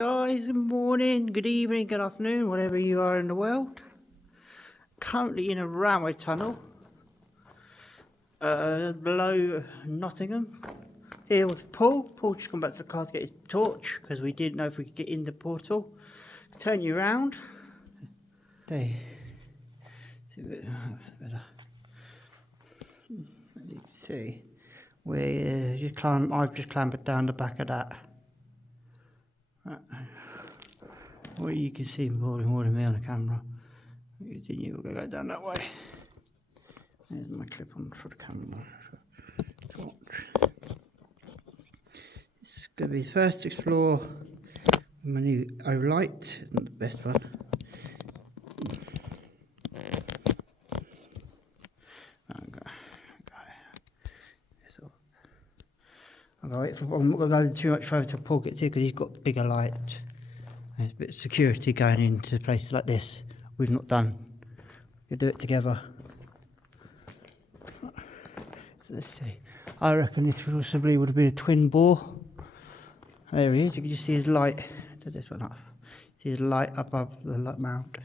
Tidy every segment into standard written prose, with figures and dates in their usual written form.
Guys, good morning, good evening, good afternoon, whatever you are in the world. Currently in a railway tunnel below Nottingham. Here with Paul. Paul just come back to the car to get his torch because we didn't know if we could get in the portal. Turn you around. There. See a bit better. As you can see, I've just clambered down the back of that. Well, you can see more than me on the camera. Continue, we'll go down that way. There's my clip on for the camera. This is going to be first explore my new light. Isn't the best one. I'm not going to go too much further till Paul gets here because he's got bigger light. There's a bit of security going into places like this. We've not done. We'll do it together. So let's see. I reckon this possibly would have been a twin bore. There he is. You can just see his light. Turn this one off. See his light above the light mount.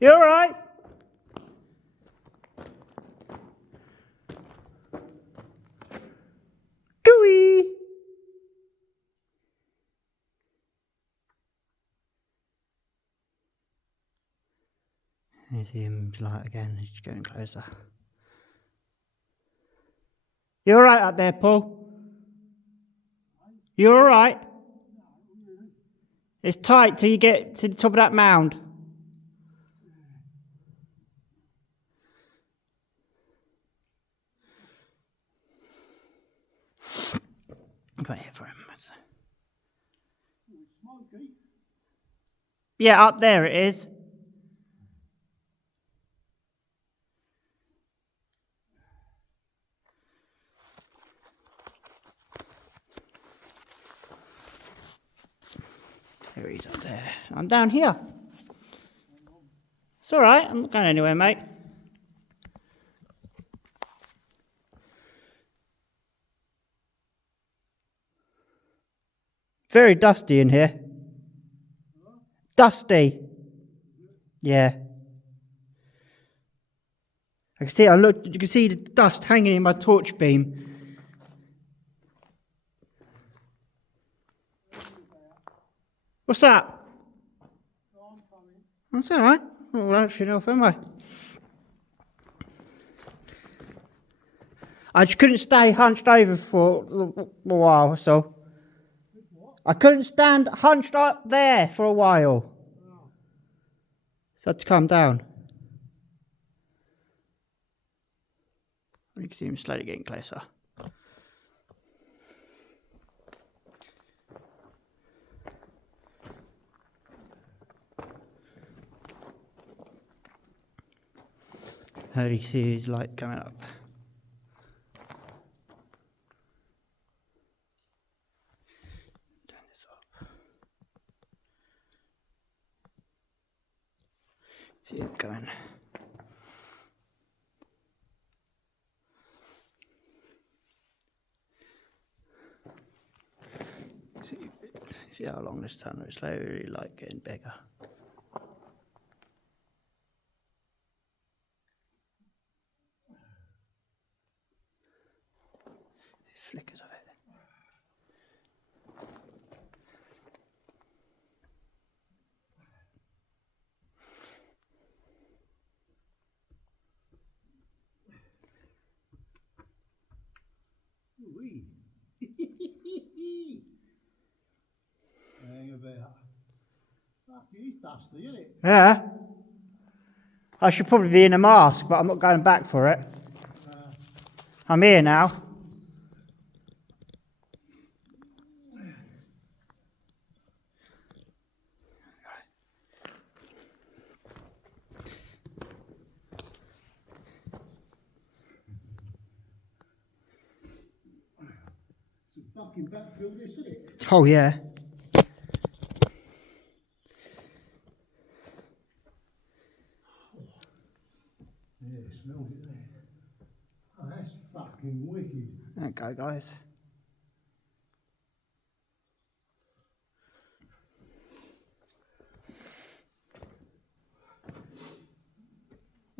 You all right? Gooey. You see him light again. He's getting closer. You all right up there, Paul? You all right? It's tight till you get to the top of that mound. Wait here for him. Yeah, up there it is. There he is up there. I'm down here. It's all right. I'm not going anywhere, mate. Very dusty in here. Dusty. Yeah. I can see. You can see the dust hanging in my torch beam. What's that? That's all right. We'll actually off, am I? I just couldn't stay hunched over for a while, so. I couldn't stand hunched up there for a while. So I had to calm down. You can see him slowly getting closer. How do you see his light coming up? Turn this up. See it going. See how long this tunnel is slowly like getting bigger. Flickers of it. Hang about. Fuck, he's dusty, isn't it? Yeah. I should probably be in a mask, but I'm not going back for it. I'm here now. It's a fucking backfield, this, isn't it? Oh, yeah. Yeah, it smells it there. Oh, that's fucking wicked. Okay, guys.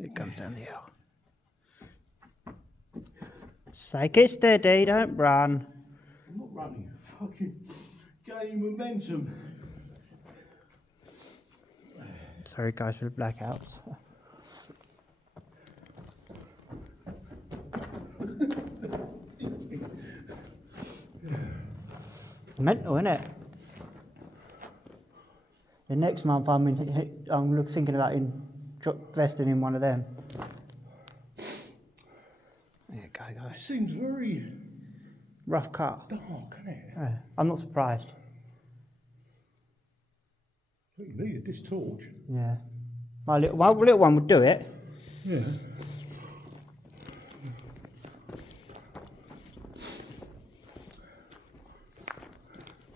It comes down the hill. Take it steady, don't run. I'm not running, fucking gaining momentum. Sorry guys for the blackouts. Mental, innit? The next month I'm thinking about investing in one of them. There you go, It guys. seems very Rough cut. dark, isn't it? Yeah, I'm not surprised. I think you needed this torch. Yeah. My little one would do it. Yeah.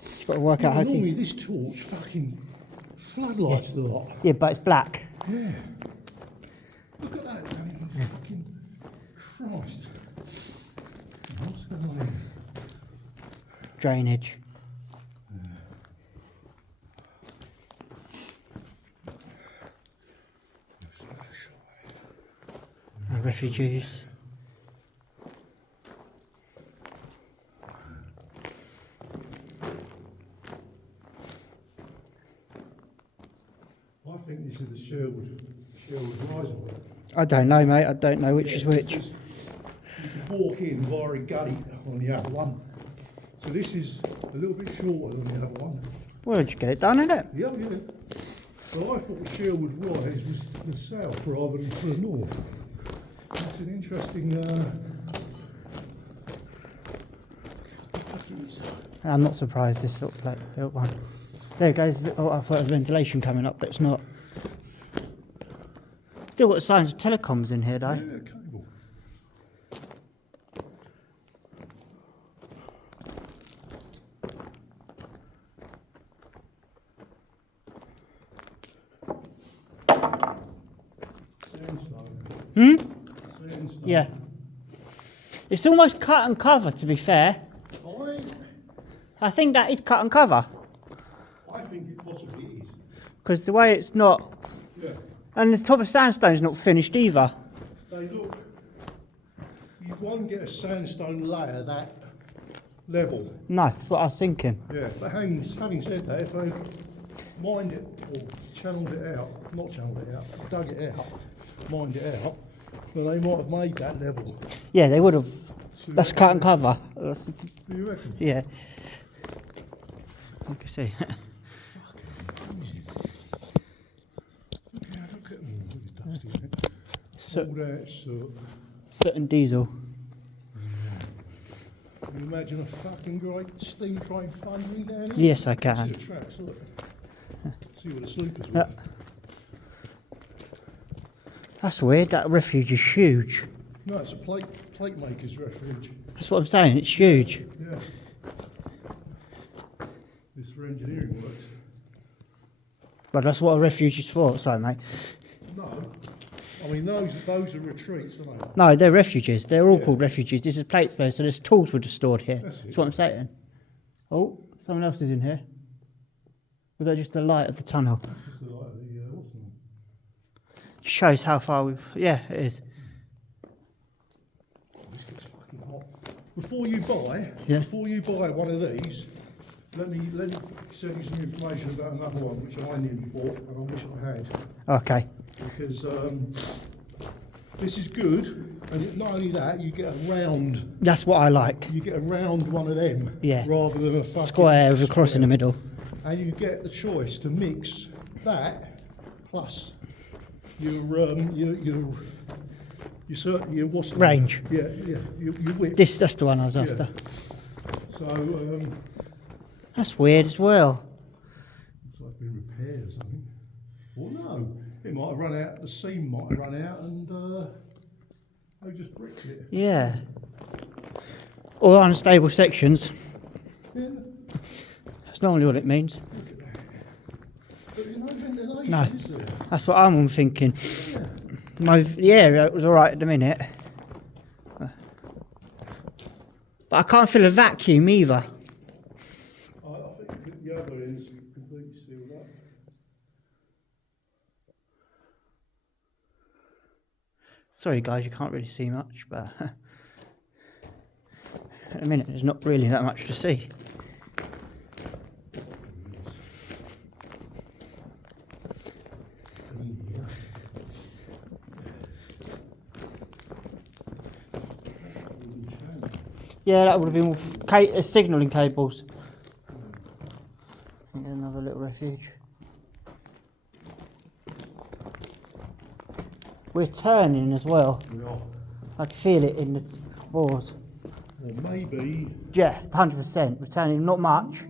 You've got to work out how to Normally use it. this torch fucking floodlights the lot. Yeah, but it's black. Yeah. Look at that, man. Fucking Christ. What's going on? Drainage. Refugees. I think this is the Sherwood Rise Tunnel. I don't know, mate. I don't know which is which. You can walk in via a gate on the other one. So this is a little bit shorter than the other one. Well, did you get it done, innit? Yeah, yeah. So I thought Sherwood Rise was to the south rather than to the north. That's an interesting. I'm not surprised this sort of little one. There goes. Oh, I thought it was ventilation coming up, but it's not. Still got signs of telecoms in here, though. Yeah, cable. Sandstone. Sandstone. Yeah. It's almost cut and cover, to be fair. I think that is cut and cover. I think it possibly is. Because the way it's not. Yeah. And the top of sandstone's not finished either. They look. You won't get a sandstone layer that level. No, that's what I was thinking. Yeah. But having said that, if they mined it or channeled it out, not channeled it out, dug it out, mined it out, then they might have made that level. Yeah, they would have. So That's cut and cover. Do you reckon? Yeah. You can see. Look at me, it's dusty, isn't it? Soot, All that soot. soot and diesel. Can you imagine a fucking great steam train thundering down here? Yes, I See can. the tracks, look. See what the sleepers were. Yeah. That's weird. That refuge is huge. No, it's a plate maker's refuge. That's what I'm saying. It's huge. Yeah. This for engineering works. But that's what a refuge is for. Sorry, mate. No. I mean, those are retreats, aren't they? No, they're refuges. They're all Yeah. called refuges. This is plate space, so there's tools would have stored here. That's it. That's what I'm saying. Oh, someone else is in here. Was that just the light of the tunnel? Just like the, what's the name? Shows how far we've. Yeah, it is. This gets fucking hot. Before you buy one of these, let me send you some information about another one which I nearly bought and I wish I had. Okay. Because this is good, and not only that, you get a round. That's what I like. You get a round one of them, Yeah. rather than a fucking Square with a cross in the middle. And you get the choice to mix that plus your what's the Range. Yeah, your width. That's the one I was after. So That's weird as well. looks like it's been repaired or something. Or no, it might have run out. The seam might have run out, and they just bricked it. Yeah. Or unstable sections. Yeah. That's normally what it means. Look at that. But there's no ventilation, No. is there? That's what I'm thinking. Yeah. Yeah, it was alright at the minute. But I can't feel a vacuum either. I think the other end's completely sealed up. Sorry guys, you can't really see much, but at the minute there's not really that much to see. Yeah, that would have been signalling cables. Another little refuge. We're turning as well. We are. I can feel it in the boards. Or maybe. Yeah, 100%. We're turning not much.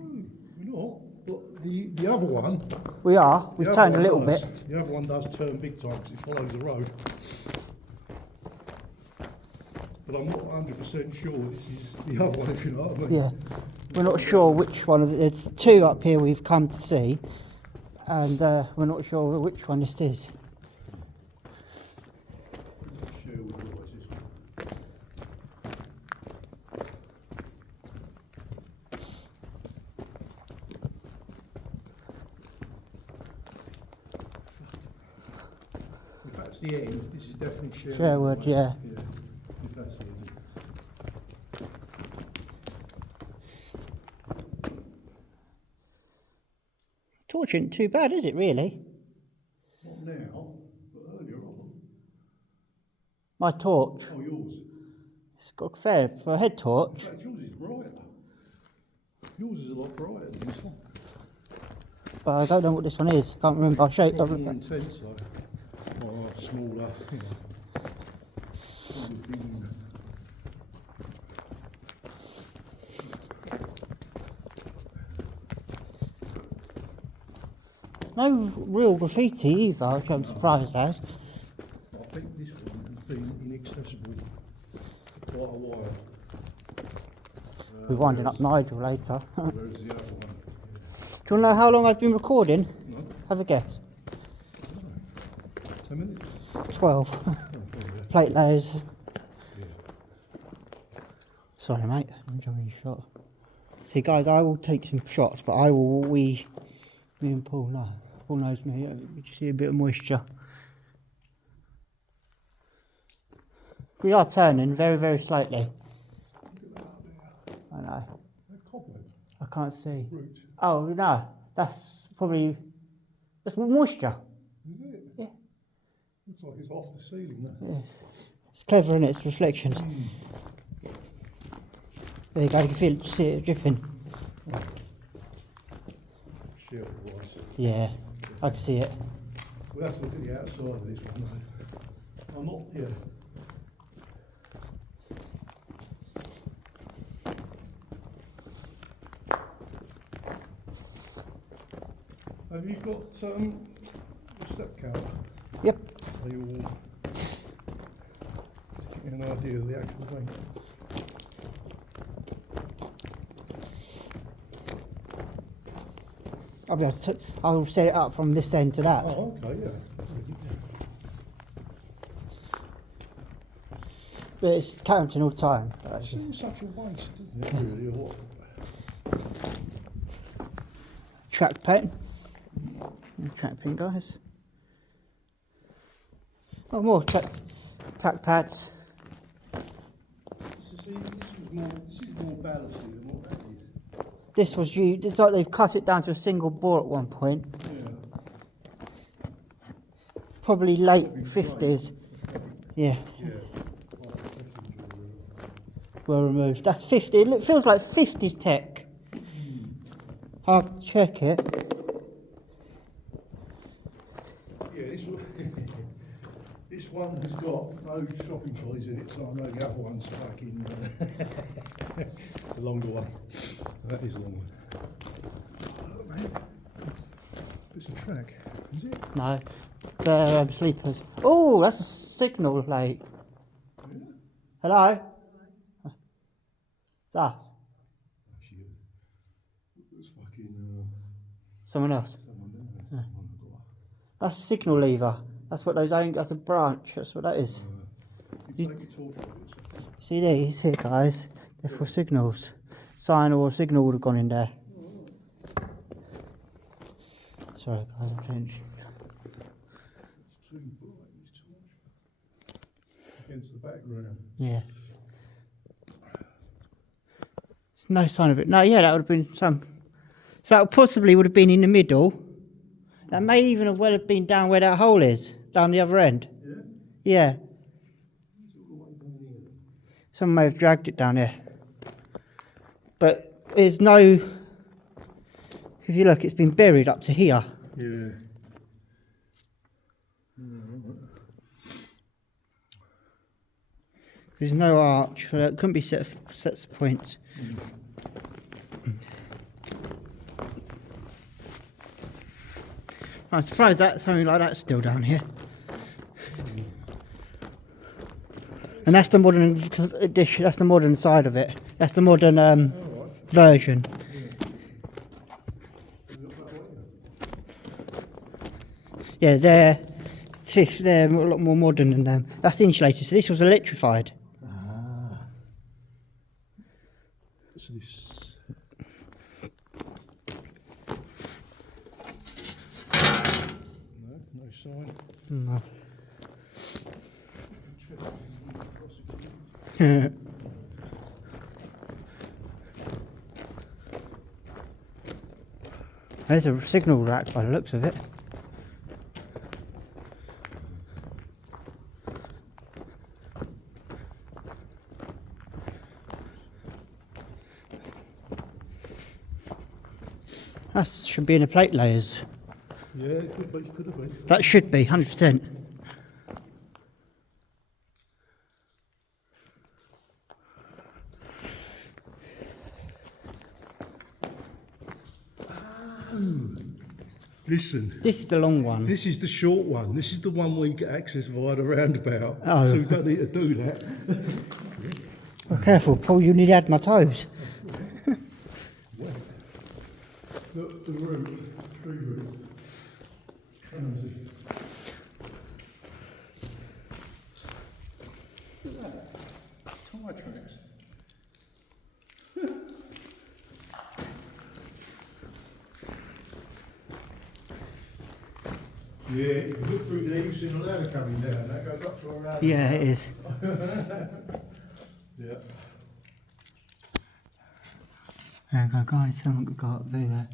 We're not. But the other one. We are. We've turned a little bit. The other one does turn big time because it follows the road. But I'm not 100% sure this is the other one, if you know what I mean. Yeah. We're not sure which one. There's two up here we've come to see. And we're not sure which one this is. Sherwood Rise, this one. If that's the end, this is definitely Sherwood. Sherwood, Rise. yeah. If that's the end. Torch isn't too bad, is it really? Not now, but earlier on. My torch. Oh, yours. It's got fair for a head torch. In fact, yours is brighter. Yours is a lot brighter than this one. But I don't know what this one is. I can't remember. I'll show you. Probably more intense though. Or smaller, you know. Beam. No real graffiti either, which I'm surprised as. I think this one has been inaccessible for quite a while. We're winding up Nigel later. Whereas the other one. Do you want to know how long I've been recording? No, Have a guess. 10 minutes? 12. Oh, yeah. Plate layers. Yeah. Sorry mate, I'm jumping shot. See guys, I will take some shots, but I will, me and Paul, no. Paul knows me, you just see a bit of moisture. We are turning very, very slightly. I know. Is that cobweb? I can't see. Root? Oh no, that's probably, that's moisture. Is it? Yeah. Looks like it's off the ceiling there. Yes. It's clever in its reflections. There you go, you can feel it, see it dripping. Sherwood Rise. Yeah, I can see it. We'll have to look at the outside of this one though. I'm not, yeah. Have you got a step counter? Yep. Are you all just give me an idea of the actual thing? I'll be able to, I'll set it up from this end to that. Oh, okay, yeah. But it's counting all the time. It seems such a waste, doesn't it, really, or what? Track pen. Track pen, guys. Oh, more track pads. This is more ballasty than what that is. This was used, it's like they've cut it down to a single bore at one point. Yeah. Probably late 50s. Yeah, Yeah. well removed. That's 50, it feels like 50s tech. I'll check it. Yeah, this one has got no shopping trolleys in it, so I know the other one's fucking the longer one. That is a long one. Oh, man. It's a track, is it? No, they're sleepers. Oh, that's a signal light. Yeah. Hello? It's us. Actually, it was fucking Someone else. someone there. Yeah. One that got up. That's a signal lever. That's what those ain't. That's a branch. That's what that is. You take your torch with it. See these here, guys. for signals. Sign or signal would have gone in there. Sorry guys, I'm finished. It's too bright, it's too much against the background. Yeah. There's no sign of it. No, yeah, that would have been some. So that possibly would have been in the middle. That may even have well have been down where that hole is, down the other end. Yeah? Yeah. It's all the way down here. Someone may have dragged it down there. But there's no. If you look, it's been buried up to here. Yeah. There's no arch, so it couldn't be sets of points. I'm surprised that something like that's still down here. And that's the modern edition. That's the modern side of it. That's the modern version. Yeah, they're a lot more modern than them. That's insulated. So this was electrified. Ah. What's this? No sign. No. There's a signal rack by the looks of it. That should be in the plate layers. Yeah, it could have been. That should be, 100%. Listen. This is the long one. This is the short one. This is the one where you get access via the roundabout. Oh. So we don't need to do that. Oh, careful, Paul, you nearly had my toes. Look, the route, tree route. Crazy. Look at that. Tyre tracks. Yeah, if you look through there, you see the ladder coming down. That goes up to around. Yeah, it is. Yeah. There we go, guys, someone could go up there.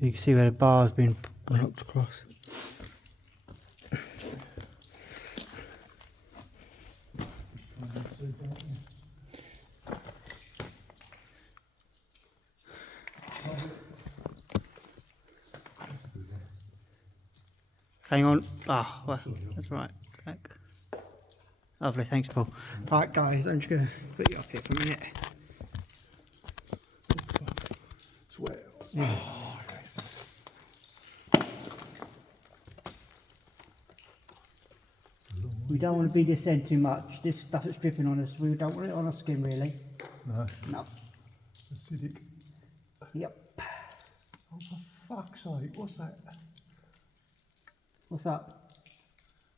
You can see where the bar's been knocked across. Hang on. Ah, well, that's right. Back. Lovely, thanks, Paul. Right, guys, I'm just going to put you up here for a minute. It's wet. Yeah. Oh, nice. We don't want to be this end too much. This stuff that's dripping on us, we don't want it on our skin, really. No. No. Acidic. Yep. Oh, for fuck's sake, what's that? What's up?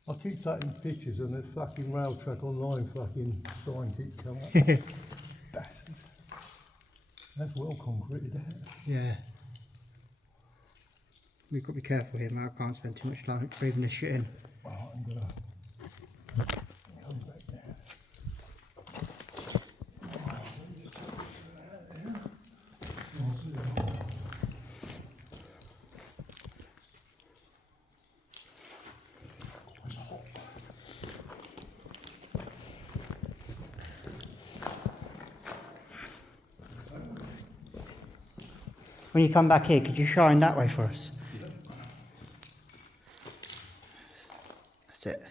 I keep taking pictures and the fucking rail track online fucking sign keeps coming up. Bastard. That's well concreted, that. Yeah. We've got to be careful here, mate. I can't spend too much time breathing this shit in. Oh, I'm gonna come back there. When you come back here, could you shine that way for us? That's it.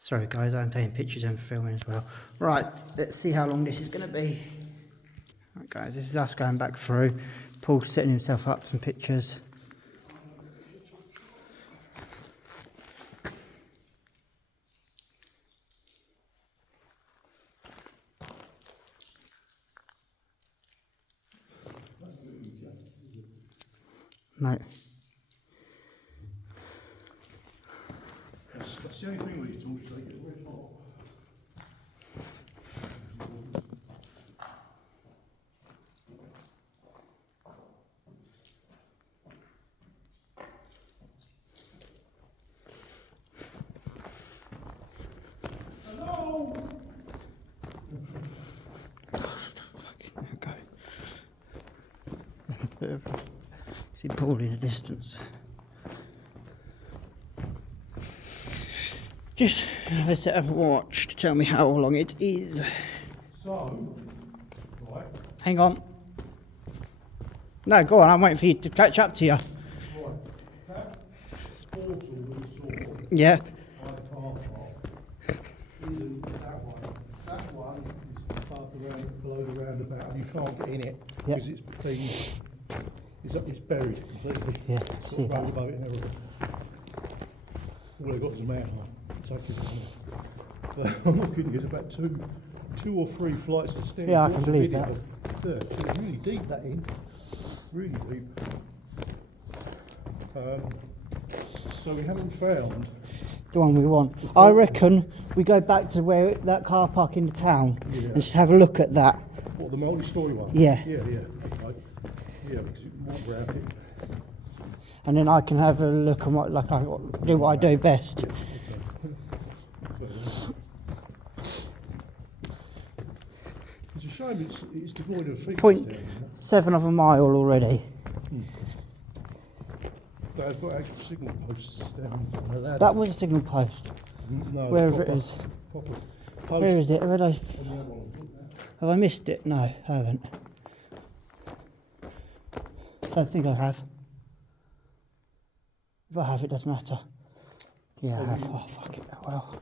Sorry guys, I'm taking pictures and filming as well. Right, let's see how long this is going to be. Right guys, this is us going back through. Paul's setting himself up some pictures. No. That's the only thing with these tools, they get red hot. Hello! See Paul in the distance. Just let's set up a watch to tell me how long it is. So, right, Hang on. No, go on, I'm waiting for you to catch up to you. right, that portal we saw Yeah. by the car park isn't that one. That one is parked around below the roundabout and you can't get in it Yep. because it's buried completely. Yeah, It's see got a that. roundabout and everything. All they've got is a manhole. Take it. So, I'm not kidding, there's about two or three flights of stairs. Yeah, I Watch can the believe video. that. Yeah, it's really deep that in. Really deep. So we haven't found. The one we want. I reckon we go back to where that car park in the town and just have a look at that. What, the multi-story one? Yeah. Yeah, okay. Yeah, because you can walk around it. And then I can have a look and what, like I do what I do best. Yeah, it's a shame it's devoid of features Point down here. 7 of a mile already. They've got actual signal posts down on the ladder. That was a signal post. No, Wherever it proper- is. proper Where post is it? on the other one. Have I missed it? No, I haven't. Don't think I have. If I have, it doesn't matter. Yeah, I have. Oh, fuck it. Well,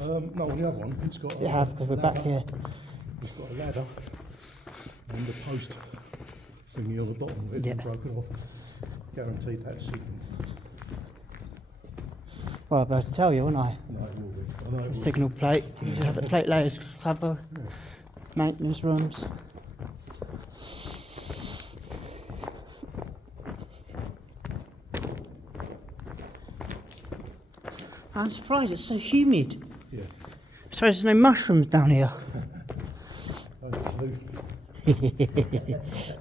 No, on the other one, it's got. you have, because we're back ladder. here. It's got a ladder and the post thingy on the bottom of it Yeah. broken off. Guaranteed that's signal. Well, I'm about to tell you, wouldn't I? No, it will be. I know it will. Signal plate. You just have the plate layers cover. Maintenance rooms. I'm surprised it's so humid. Yeah. So there's no mushrooms down here.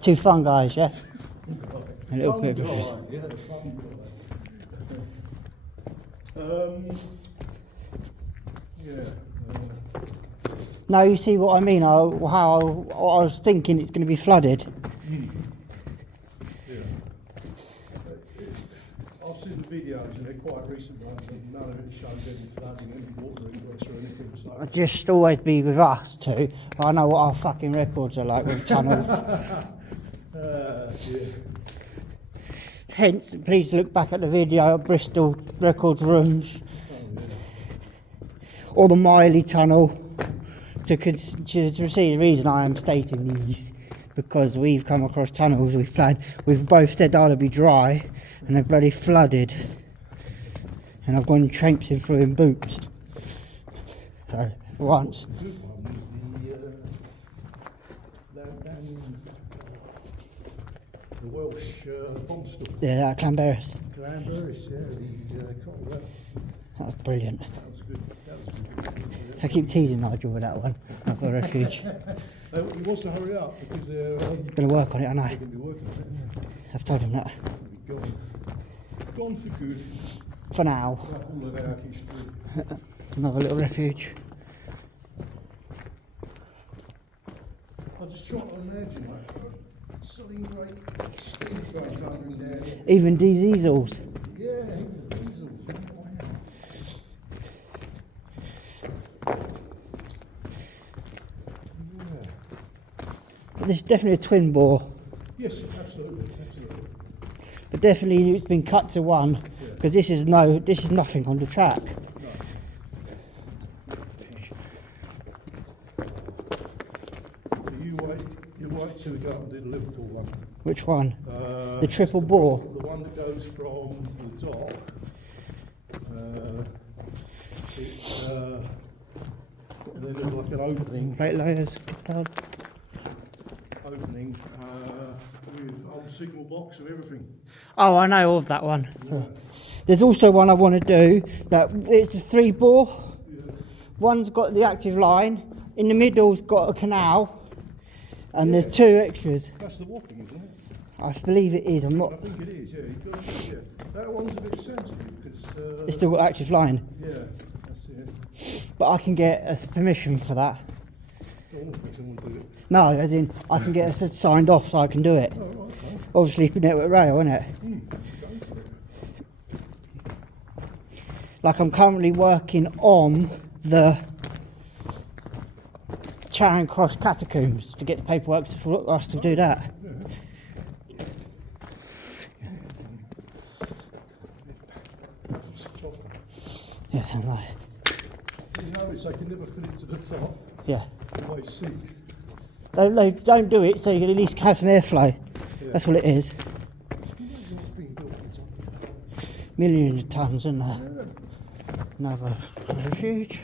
Two fun guys, yeah? A little bit of a Yeah, the fun yeah. No, you see what I mean? How I was thinking it's going to be flooded. Yeah. I've seen the videos and they're quite recent ones and none of it shows any flooding, any water ingress or anything. So I'd just always be with us two. I know what our fucking records are like with tunnels. yeah. Hence, please look back at the video of Bristol Records rooms or the Miley Tunnel to see the reason I am stating these, because we've come across tunnels we've both said they'll be dry and they're bloody flooded, and I've gone traipsing through in boots. So once. The good one is the Welsh bomb store. Yeah, that Clanberris. Cranberries, yeah, That was brilliant. that was good. That was good. I keep teasing Nigel with that one. I've got a refuge. He wants to hurry up because they're Going to work on it, I know. going to be working on it. I've told him that. They'll be gone for good. For now. Like all of our history. Another little refuge. I just try to imagine like something great steam train coming down here. Even these easels. Yeah, even the diesels. Wow. But this is definitely a twin bore. Yes, absolutely. But definitely it's been cut to one, because this is nothing on the track. You wait till we go up and do the Liverpool one. Which one? The triple bore. The one that goes from the dock. It's there's like an opening. Plate layers. opening with old signal box and everything. Oh, I know of that one. Yeah. There's also one I want to do that it's a 3-bore. Yeah. One's got the active line, in the middle's got a canal, and Yeah. there's 2 extras. That's the Wapping, isn't it? I believe it is. I'm not. I think it is, yeah. You've got to, yeah. That one's a bit sensitive because... It's still got active line, yeah, that's it. but I can get a permission for that. Don't want to make someone do it. No, as in I can get it signed off so I can do it. Oh, right, okay. Obviously, network rail, isn't it? Go for it. Like I'm currently working on the Charing Cross catacombs to get the paperwork for us to do that. Yeah, I know. You notice I can never fit it to the top. Yeah. Always sinks. They don't do it so you can at least have some airflow. Yeah. That's what it is. Can you imagine what's being built on top? Millions of tonnes, isn't there? Yeah. Another huge.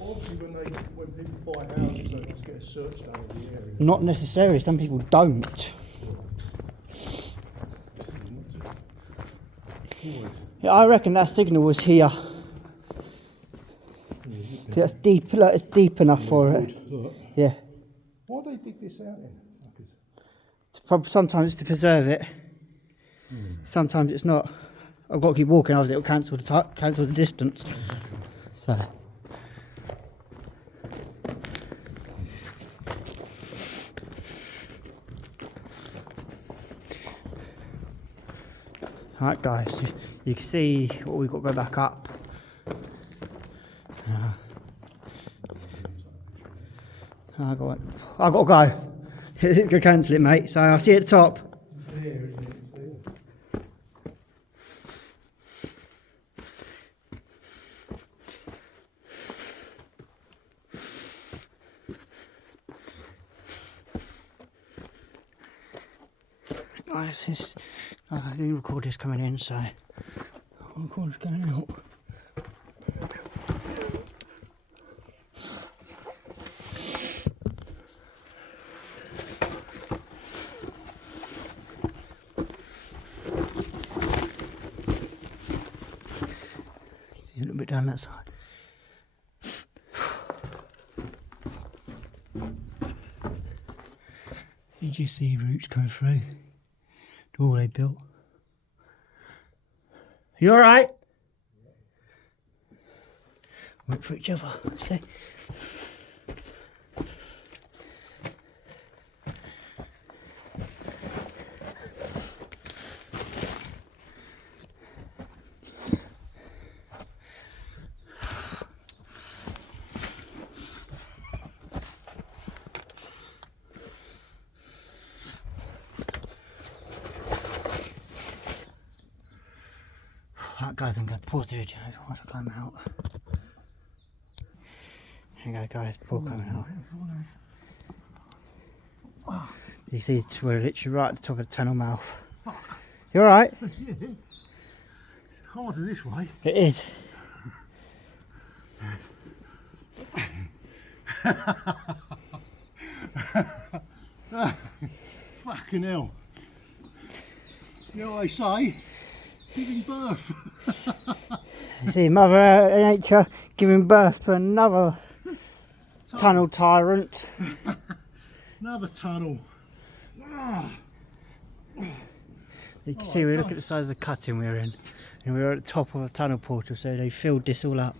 Obviously, when people buy houses, they must get a search done of the area. Not necessarily, some people don't. Yeah, I reckon that signal was here. That's deep, look, it's deep enough for it. Look. Yeah. Why do they dig this out then? Sometimes it's to preserve it. Sometimes it's not. I've got to keep walking, otherwise it'll cancel the distance. So. Alright guys, you can see what we've got to go back up. I've got to go. It's going to cancel it, mate. So I'll see you at the top. Guys, new recorder's coming in, so recorder's going out. See a little bit down that side. Did you see roots coming through? All they built. You alright? Wait for each other, see? Right guys, I'm going to pause the video once I climb out. Here you go guys, before coming out. You see we're literally right at the top of the tunnel mouth. You alright? It's harder this way. It is. Fucking hell. You know what they say? Giving birth. See Mother Nature giving birth to another tunnel tyrant. Another tunnel. You can see we look at the size of the cutting we're in, and we're at the top of a tunnel portal, so they filled this all up.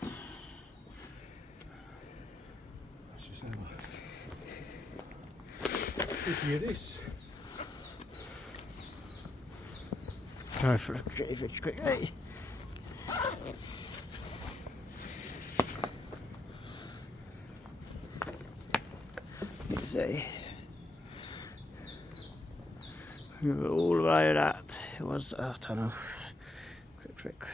Let's just have a look at this. Sorry for the quickly. You can see all the way that it was a tunnel. Quick trick.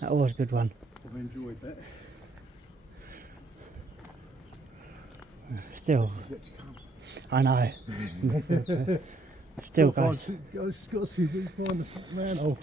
That was a good one. I've enjoyed that. Still, I know. Still Got goes. to see if we can find the manhole.